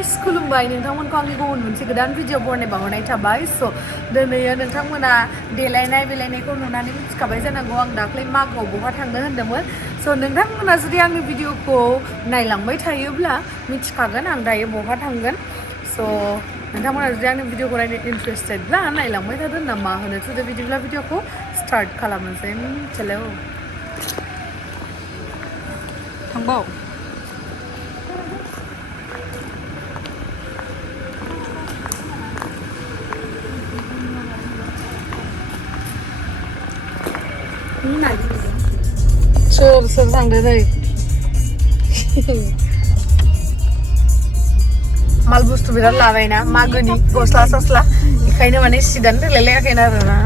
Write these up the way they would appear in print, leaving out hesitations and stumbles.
Guys खुलुमबाय नोंथांमोनखौ आंनि गुबुन मोनसे गोदान भिडिअ बरनाय बावहरनाय थाबाय स' दिनैयो नोंथांमोना देलायनाय बेलायनायखौ नुनानै मिथिखाबाय जानांगौ आं दाख्लै मागोआव बहा थांनो होन्दोंमोन स' नोंथांमोना जुदि आंनि भिडिअखौ नायलांबाय थायोब्ला मिथिखागोन आं दायो बहा थांगोन स' नोंथांमोना जुदि आंनि भिडिअखौ नायनो इन्टारेस्टेडब्ला नायलांबाय थादो होनना मा होनो जुदि बिदिब्ला भिडिअखौ स्टार्ट खालामनोसै चलो थांबाव सोर थांदो दै माल बुस्थु बिराद लाबायना मागोनि गस्ला सस्ला बेखायनो माने सिदानो थोलायलायाखैनो आरोना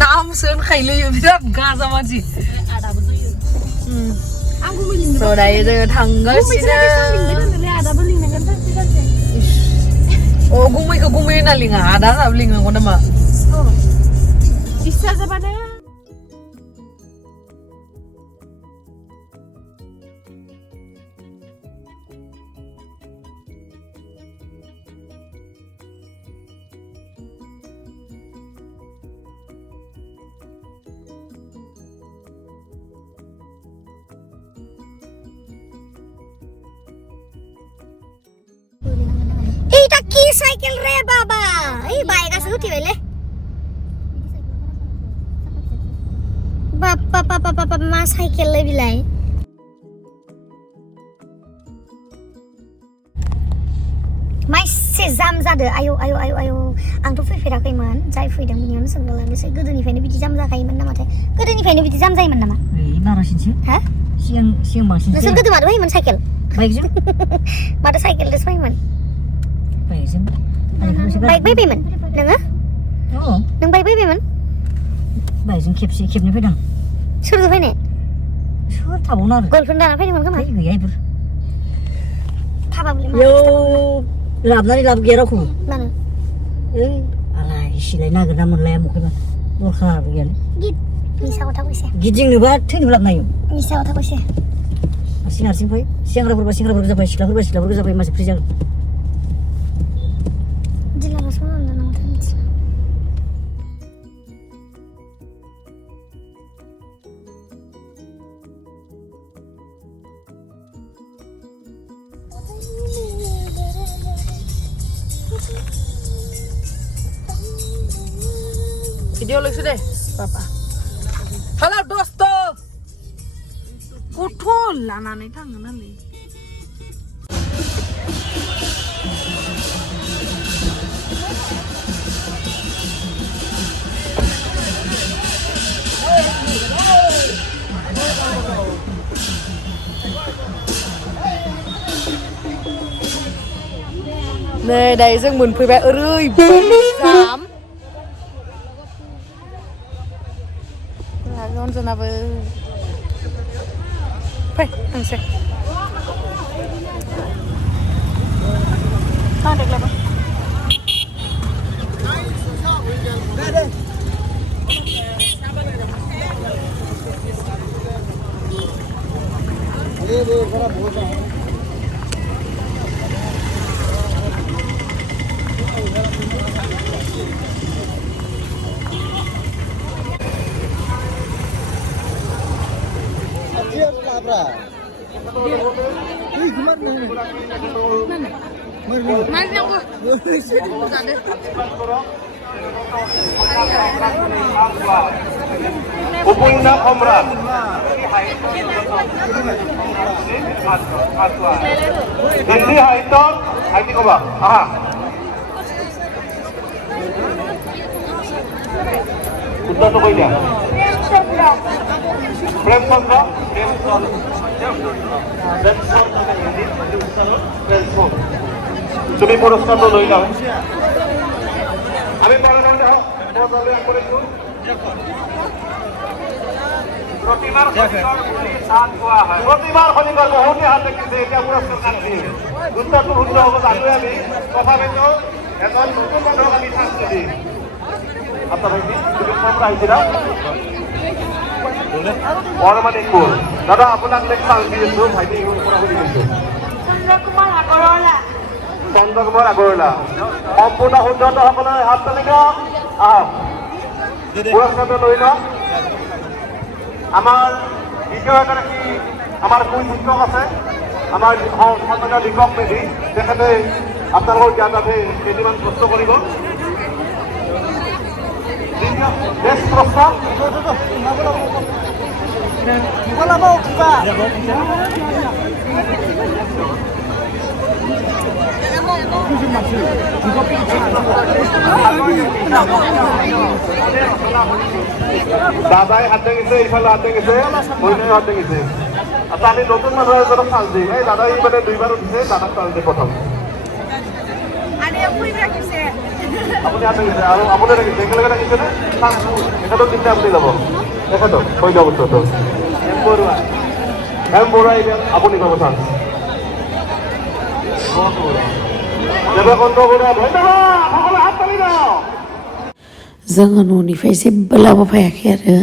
नामसो होनखायोलै बिराद गाजा मानसि स' दायो जोङो थांगासिनो अ गुमैखौ गुमै होनना लिङा आदा होनना लिंनांगौ नामा bisa zapada cycle re baba bike asa uthi bele papa ma cycle le bilai mai se jam jado ayo आंथ' फैफेराखैमोन जाय फैदों बिनियावनो सोंलांनोसै गोदोनिफ्रायनो बिदि जाम जाखायोमोन नामाथाय गोदोनिफ्रायनो बिदि जाम जायोमोन नामा बारासिनसो हा सिगां बांसिन नोंसोर गोदो मादो फैयोमोन साइकेल बाइकजों मादो साइकेलजों फैयोमोन बाइक बायबायमोन नोङो नों बाइक बायबायमोन बाइकजों खेबसे खेबनै फैदों सोरजों फैनाय सोर थाबावनो आरो गर्लफ्रेन्ड लाना फैदोंमोन खोमा गैया इफोर थाबाबले लाबनानै लाब गैया रावखौबो मानो आलाय सिलाय नागिरना मोनलाया मखैबा दरखारबो गैयालै मिसा खोथा फैसा गिदिंनोबा थैनोबो लाबनायो मिसा खोथा फैसा हारसिं हारसिं फै सेंग्राफोरबा सेंग्राफोर जाबाय सिख्लाफोरबा जाबाय मानसि फ्रि जागोन Video lucu deh, papa. Halo dosto. Kutol lanane tangan nanti. Nih, dari जों मोनफैबाय ओरैबायदि जाम Jonjonaबो फै थांसै देग्लायबो Mari aku. Upulna komran. Hindi haito, haiti ko ba? Aha. Kunta to koy niya? Prem Chandra. তুমি পুরস্কারটা লই নাও আমি বড় নাও যাও বড় করে দিও প্রতিবার সাত কোয়া হয় প্রতিবার খনিকর বহুতে হাত দেখিছে এটা পুরস্কার কাটছি উত্তরটো শুদ্ধ হ'ব জানো আমি কথা বেতো এখন নতুন বন্ধক আমি থাকছি দি আপনারা কি তুমি কম রাইছিলা বৰমানিকপুৰ দাদা আপোনাক নেক্সট চান্স দি আছোঁ ভাইটি পৰা সুধি দিছোঁ চন্দ্ৰকুমাৰ আগৰৱালা সম্পূৰ্ণ শুদ্ধসকলে হাত তালি দিয়ক আহক পুৰস্কাৰটো লৈ লওক আমাৰ দ্বিতীয় এগৰাকী আমাৰ কুইজ শিক্ষক আছে আমাৰ সন্মানীয় দীপক মেধি তেখেতে আপোনালোকৰ জ্ঞান আছে কেইটিমান প্ৰশ্ন কৰিব নেক্সট প্ৰশ্ন দাদাই হাত দাঙিছে ইফালে হাত দাঙিছে মহিলাই হাত দাঙিছে আচ্ছা আমি নতুন মানুহ এজনক চান্স দিম এই দাদাই মানে দুইবাৰ উঠিছে দাদাক চান্স দিম প্ৰথম আপুনি হাত দাঙিছে আৰু আপুনি দাঙিছে একেলগে দাঙিছেনে এখেতক দিলে আপুনি ল'ব এখেতক হৈ যাব বস্তুটো এম বৰুৱা এতিয়া আপুনি ক'ব চান্স দেৱকন্ত বৰুৱা ধন্যবাদ সকলো হাত তালি দিয়ক जोङो न'निफ्राय जेबो लाबोफायाखै आरो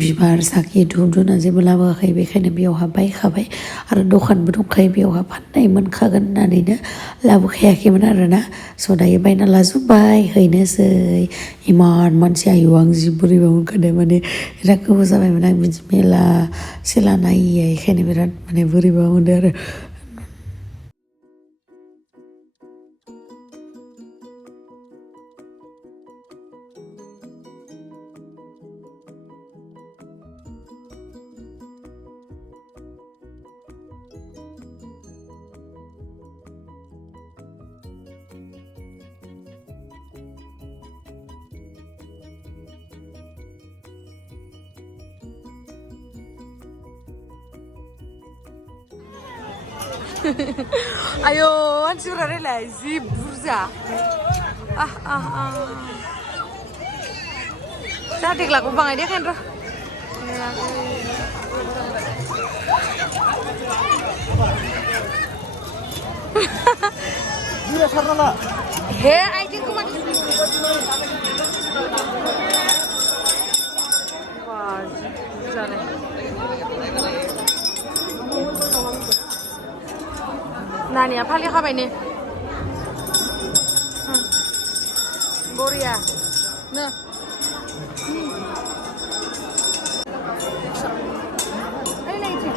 बिबार साखि धुप धुना जेबो लाबोआखै बेखायनो बेयावहा बायखाबाय आरो दखानबो दंखायो बेयावहा फाननाय मोनखागोन होननानैनो लाबोखायाखैमोन आरोना स' दायो बायना लाजोब्बाय हैनोसै इमान मानसि आयु आं जि बोरैबा मोनखादों माने बिराद गोबाव जाबायमोन आं बिदि मेला सेला नायिया बेखायनो बिराद माने बोरैबा मोनदों आरो Ayo, mansura relay, si burza. Cantik lah, kumpang dia kan roh. Dia sarana lah. He, I think kumat. Wah, jalan. Nani apa lihat apa ini? Boria. Nah. Ini sih.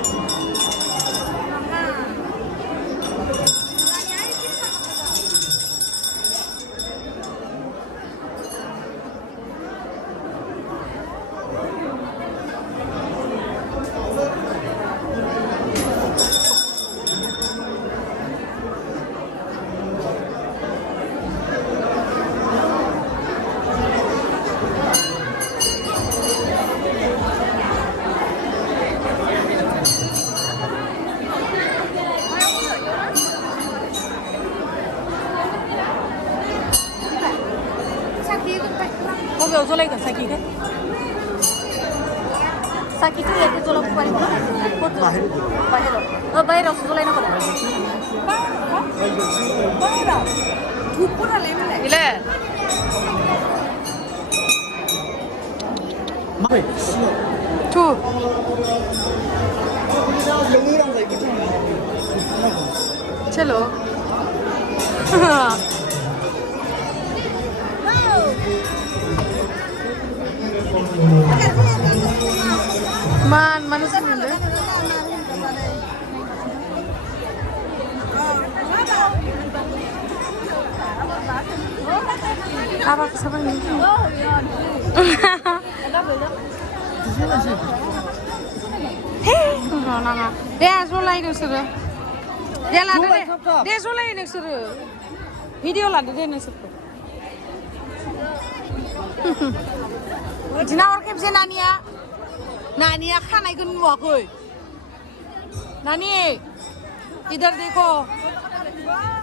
Zolai kan sakit kan? Sakit tu ya tu zolai kuari tu. Bahir. Oh bahir aku zolai nak apa? Bahir. Upur lah lemah. Ile. Tu. Chalo. Mana sih ini? Apa kesana ini? Hei, nana. Dia solai ni suruh. Dia lada deh. Dia solai ni suruh. Video lada deh ni suruh. Jina orang kepsi Nania. Nania खाना ही कुन हुआ कोई नानी इधर देखो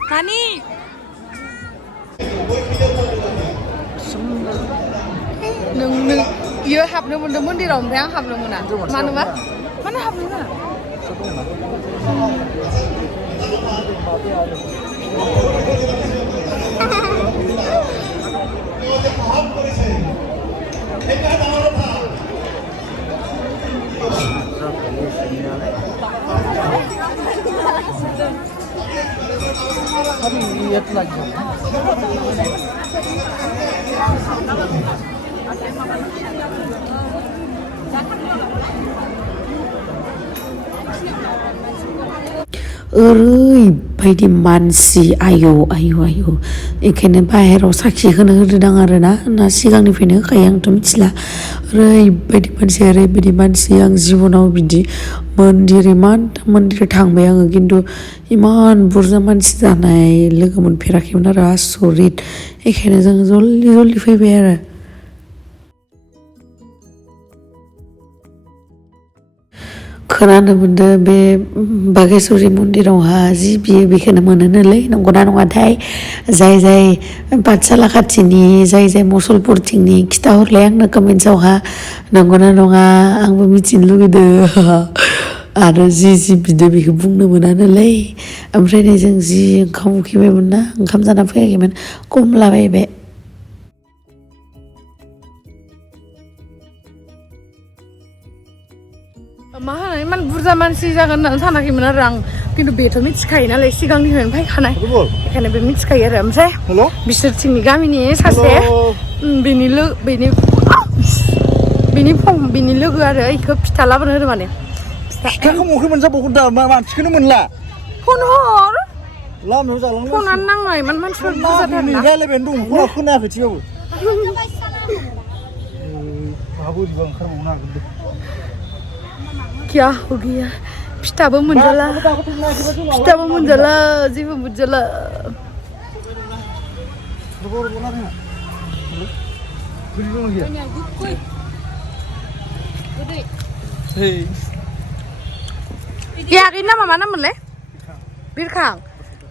नानी नों यो हाबनो मोनदोंमोन दिराव ओमफ्राय आं हाबनो मोना मानोबा मानो हाबनो मोना ओरैबायदि मानसि आयौ आयौ आयौ बेखायनो बाहेराव साखि होनो होदों आरोना ना सिगांनिफ्रायनो होखायो आंथ' मिथिला ओरैबायदि मानसि आं जिबनाव बिदि मन्दिर थांबाय आङो खिन्थु इमान बुरजा मानसि जानाय लोगो मोनफेराखैमोन आरो आसरित बेखायनो जों जल्दि फैबाय आरो खोनानो मोनदों बे बाघेश्वरी मन्दिरावहा जि बियो बेखौनो मोनोनोलै नंगौना नङाथाय जाय पाठसाला खाथिनि जाय मुसलपुरथिंनि खिथाहरलाय आंनो कमेन्ट्सआवहा नंगौना नङा आंबो मिथिनो लुगैदों आरो जि बिदो बेखौ बुंनो मोनानोलै ओमफ्राय नै जों जि ओंखाम उखैबायमोन ना ओंखाम जाना फैयाखैमोन कमलाबायबाय मा होनो इमान बुरजा मानसि जागोन होननानै सानाखैमोन आरो आं खिन्थु बेथ' मिथिखायो नालाय सिगांनिफ्रायनो फैखानाय बेखायनो बे मिथिखायो आरो ओमफ्राय बिसोरथिंनि गामिनि सासे बिनि लोगो आरो इखौ फिथा लाबोनो होदो माने फिथाखौ मखै मोनजाबावगोन दा मानसिखौनो मोनला फन हर लामायाव जालांनो फनानो नाङा इमान मानसिफोर बुरजाथारना रायलायबायानो दं फना खोनायाखै थिबाबो आंहाबो ओरैबा ओंखारबावनो हागोन दे क्या हो गया फिथाबो मोनजाला जेबो मोनजाला आगैनि नामा मा नाममोनलाय बिरखां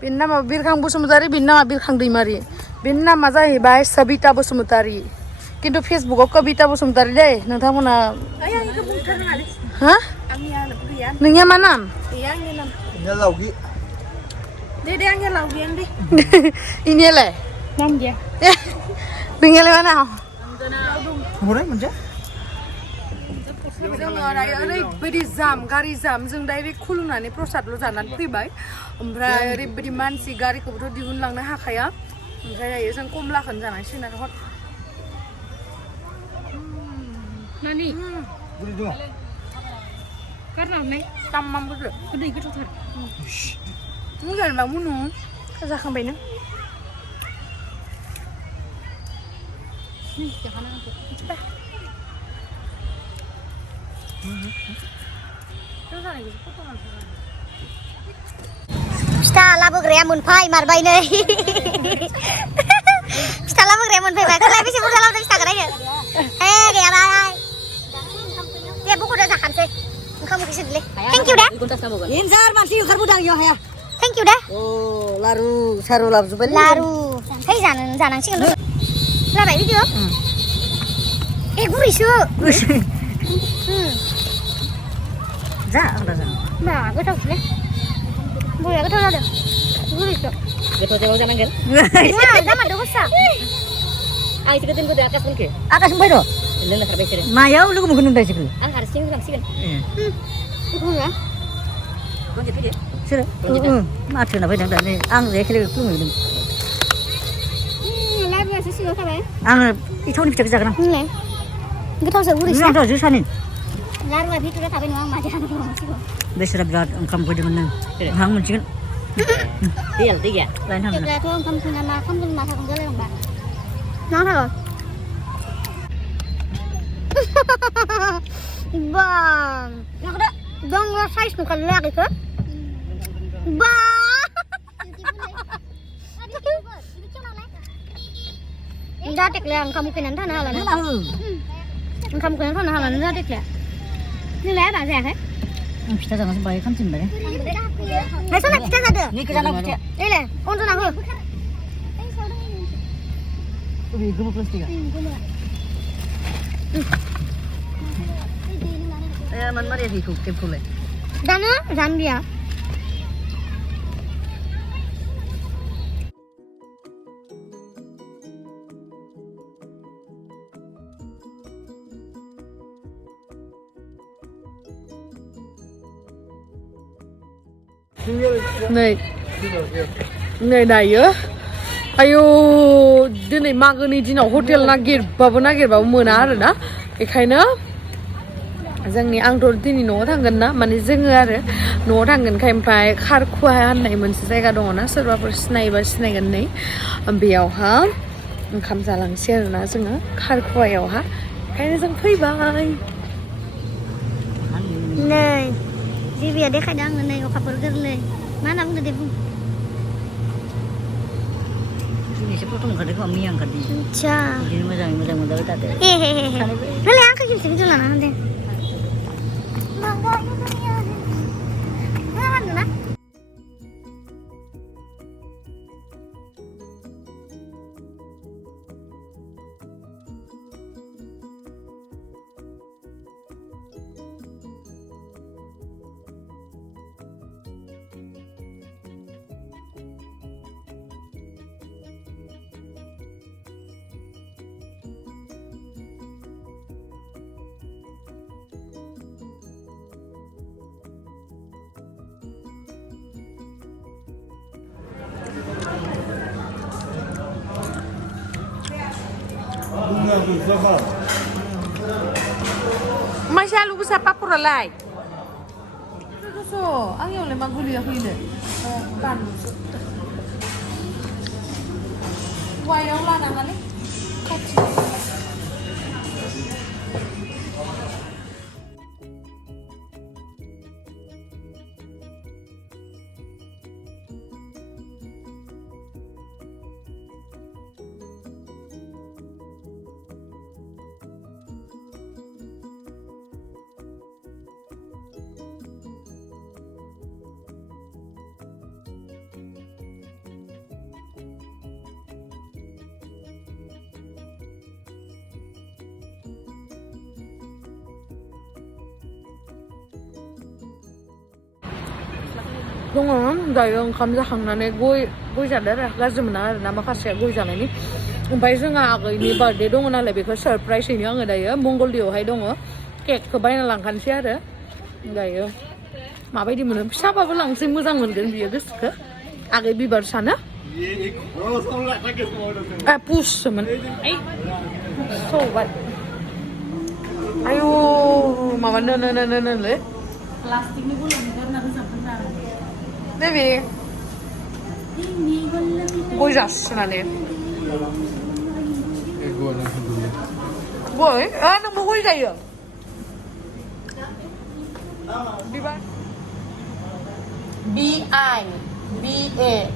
बेनि नामा बिरखां बसुमतारी बेनि नामा बिरखां दैमारि बेनि नामा जाहैबाय सबिता बसुमतारी खिन्थु फेसबुकाव कबिता बसुमतारी दै नोंथांमोना हा नोंनिया मा नाम लावगि दे आंनिया लावगियानो दे इनियालाय नाम गैया नोंनियालाय मा नाम हरै मोनसे जोङो दायो ओरैबायदि गारि जाम जों दायो बे खुलुमनानै प्रसादल' जानानै फैबाय ओमफ्राय ओरैबायदि मानसि गारिखौबोथ' दिहुनलांनो हाखाया ओमफ्राय दायो जों कमलाखौनो जानांसिगोन आरो हर नानि बोरै दङ गारना हरनाय ताम्माम गोदो गोदै गोथावथार मोजां मुनु जाखांबाय नों फिथा लाबोग्राया मोनफाय मारबाय नै फिथा लाबोग्राया मोनफैबाय खोलाय बेसे बुरजा लाबोदों फिथाखौ नायनो हे गैयाबाय दे बुकुदा जाखानोसै ओंखाम उखै सोदोलै थेंक इउ दे इनसार मानसि ओंखारबोदों इयाव हाया थेंक इउ दे अ लारु सारु लाबोजोब्बाय लारु फै जानांसिगोन जाबाय भिडिअ ए गुरैसो जा आंदा जा मा गोथावसोलै बया गोथाव जादों गुरैसो गोथाव जाबाव जानांगोन जामारदो गोसा आं इसे गोदोन गोदो आकाश मोनखो आकाश मोनफाय र' लोंनो खारबाय इसोरो मायाव लोगो मोनखो नों दाइसोखो आं हारसिं होलांसिगोन रनजित फैदो सोरो माथो होना फैदों दा नै आं एखेले खुलुमहैदों लाबोआसो सिगाङाव थाबाय आङो इथावनि फिथाइखौ जागोन आं नोंलाय गोथावसो गुरैसो आंथ' जोसानि लारुआ भितुरा थाबाय नङा आं माथो हानांगौ बेसोरा बिराद ओंखाम उखैदोंमोन नों हां मोनसिगोन दै गैया लायनो थांगोन दाथ' ओंखाम संना मा खामदों मा थागोन जालायलांबा मा थागोन bang yang ada dong size bukan lagi ke bang Zatek lah kamu kenan tanah halan kamu kenan tanah halan zatek lah ini lah apa sih ya फिथा जाना बाय खामसिन बाय hai sana kita ada नि के जाना फिथा ini lah untuk aku उबे गोबो plastic ए मन मारिया दिखौ टेपखौलाय जानो जान dia नै दायो आयौ दिनै मागोनि दिनाव हटेल नागिरबाबो मोना आरोना बेखायनो जोंनि आंथ' दिनै न'आव थांगोन ना माने जोङो आरो न'आव थांगोनखाय ओमफ्राय खारखुवा होननाय मोनसे जायगा दङ ना सोरबाफोर सिनायोबा सिनायगोन नै बेयावहा ओंखाम जालांसै आरोना जोङो खारखुवायावहा ओंखायनो जों फैबाय नै जिबिया देखायदों आङो नै अखाफोर गोरलै मा होनना बुंदो दे बुं एसे फट' ओंखारदों खोमा मैया ओंखारदों आच्छा बिदिनो मोजाङै मोजां मोनजाबाय थादो नोंलाय आंखौ खेबसे भिडिअ लाना होदे ना Masih alu besar papur alai. So, ang yung lemang guli ako yun. Ban. Why yung lana nga ni? दङ दायो ओंखाम जाखांनानै गय जादों आरो गाज्रि मोना आरोना माखासेया गय जानायनि ओमफ्राय जोंहा आगैनि बार्थडे दङ नालाय बेखौ सारप्राइज हैनो आङो दायो मंगलदैयावहाय दङ केकखौ बायना लांखानोसै आरो दायो माबायदि मोनो फिसाबाबो लांसै मोजां मोनगोन बियो गोसोखौ आगै बिबार सानो पुससोमोन सौबाय आयु माबा नोलै प्लास्टिकनि गलायनि गारना रोजाबदों Baby, goi जासिनानै goi नोंबो गय जायो बिबार BIBARSA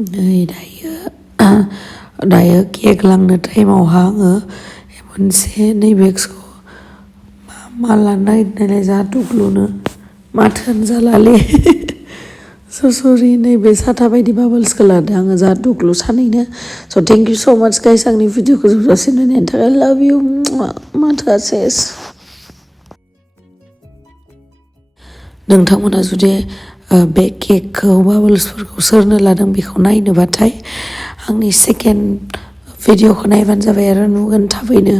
नै दायो केक लांनो टाइमावहा आङो मोनसे नैबेखौ मा लानो नागिरनायलाय जा दुग्लुनो माथो होनजालाले सरि नैबे साथा बायदि बाबल्सखौ लादों आङो जा दुग्लु सानैनो स' थेंक इउ स' माच गाइस आंनि भिडिअखौ जोबजासिम नायनायनि थाखाय लाभ इउ माथोआ सेस नोंथांमोना जुदि बे केकखौ बाबल्सफोरखौ सोरनो लादों बेखौ नायनोबाथाय आंनि सेकेन्ड भिडिअखौ नायबानो जाबाय आरो नुगोन थाबैनो